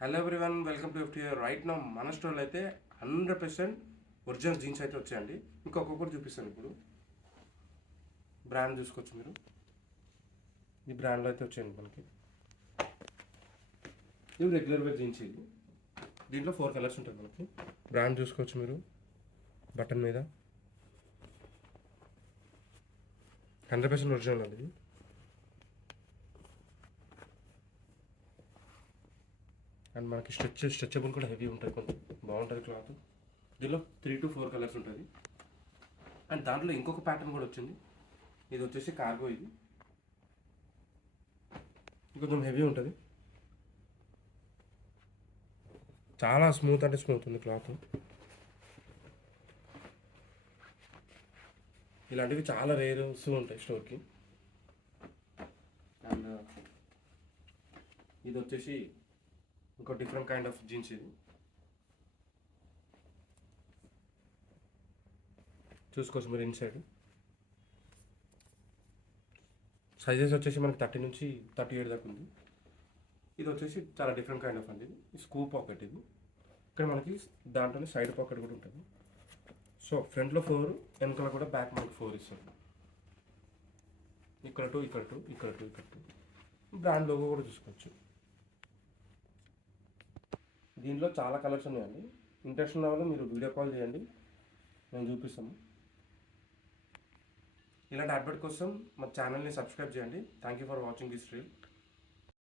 Hello everyone, welcome to FTR. Right నా మన స్టోర్లో అయితే 100% ఒరిజినల్ జీన్స్ అయితే వచ్చాయండి. ఇంకొకటి చూపిస్తాను. ఇప్పుడు బ్రాండ్ చూసుకోవచ్చు మీరు. ఈ బ్రాండ్లో అయితే వచ్చాయండి మనకి. ఇవి రెగ్యులర్ వేర్ జీన్స్. ఇది దీంట్లో 4 కలర్స్ ఉంటాయి మనకి. బ్రాండ్ చూసుకోవచ్చు మీరు బటన్ మీద. 100% ఒరిజినల్ అండి ఇది. అండ్ మనకి స్ట్రెచబుల్ కూడా హెవీ ఉంటుంది, కొంచెం బాగుంటుంది క్లాత్. దీనిలో 3 to 4 కలర్స్ ఉంటుంది. అండ్ దాంట్లో ఇంకొక ప్యాటర్న్ కూడా వచ్చింది. ఇది వచ్చేసి కార్గో. ఇది కొంచెం హెవీ ఉంటుంది, చాలా స్మూత్ అంటే స్మూత్ ఉంది క్లాత్. ఇలాంటివి చాలా రేర్ వస్తూ ఉంటాయి స్టోర్కి. అండ్ ఇది వచ్చేసి ఇంకో డిఫరెంట్ కైండ్ ఆఫ్ జీన్స్. ఇది చూసుకోవచ్చు మీరు. ఇన్సైడ్ సైజెస్ వచ్చేసి మనకి 30 నుంచి 38 దాకా ఉంది. ఇది వచ్చేసి చాలా డిఫరెంట్ కైండ్ ఆఫ్ అండి. ఇది స్కూ పాకెట్. ఇది ఇక్కడ మనకి దాంట్లోనే సైడ్ పాకెట్ కూడా ఉంటుంది. సో ఫ్రంట్లో 4, వెనకాల కూడా బ్యాక్ మనకి 4 ఇస్తుంది. ఇక్కడ 2, ఇక్కడ 2, ఇక్కడ 2, ఇక్కడ 2. బ్రాండ్ లోగో కూడా చూసుకోవచ్చు. దీనిలో చాలా కలర్స్ ఉన్నాయండి. ఇంట్రెస్ట్ ఉన్న వాళ్ళు మీరు వీడియో కాల్ చేయండి, మేము చూపిస్తాము. ఇలాంటి అప్డేట్ కోసం మా ఛానల్ని సబ్స్క్రైబ్ చేయండి. Thank you for watching this reel.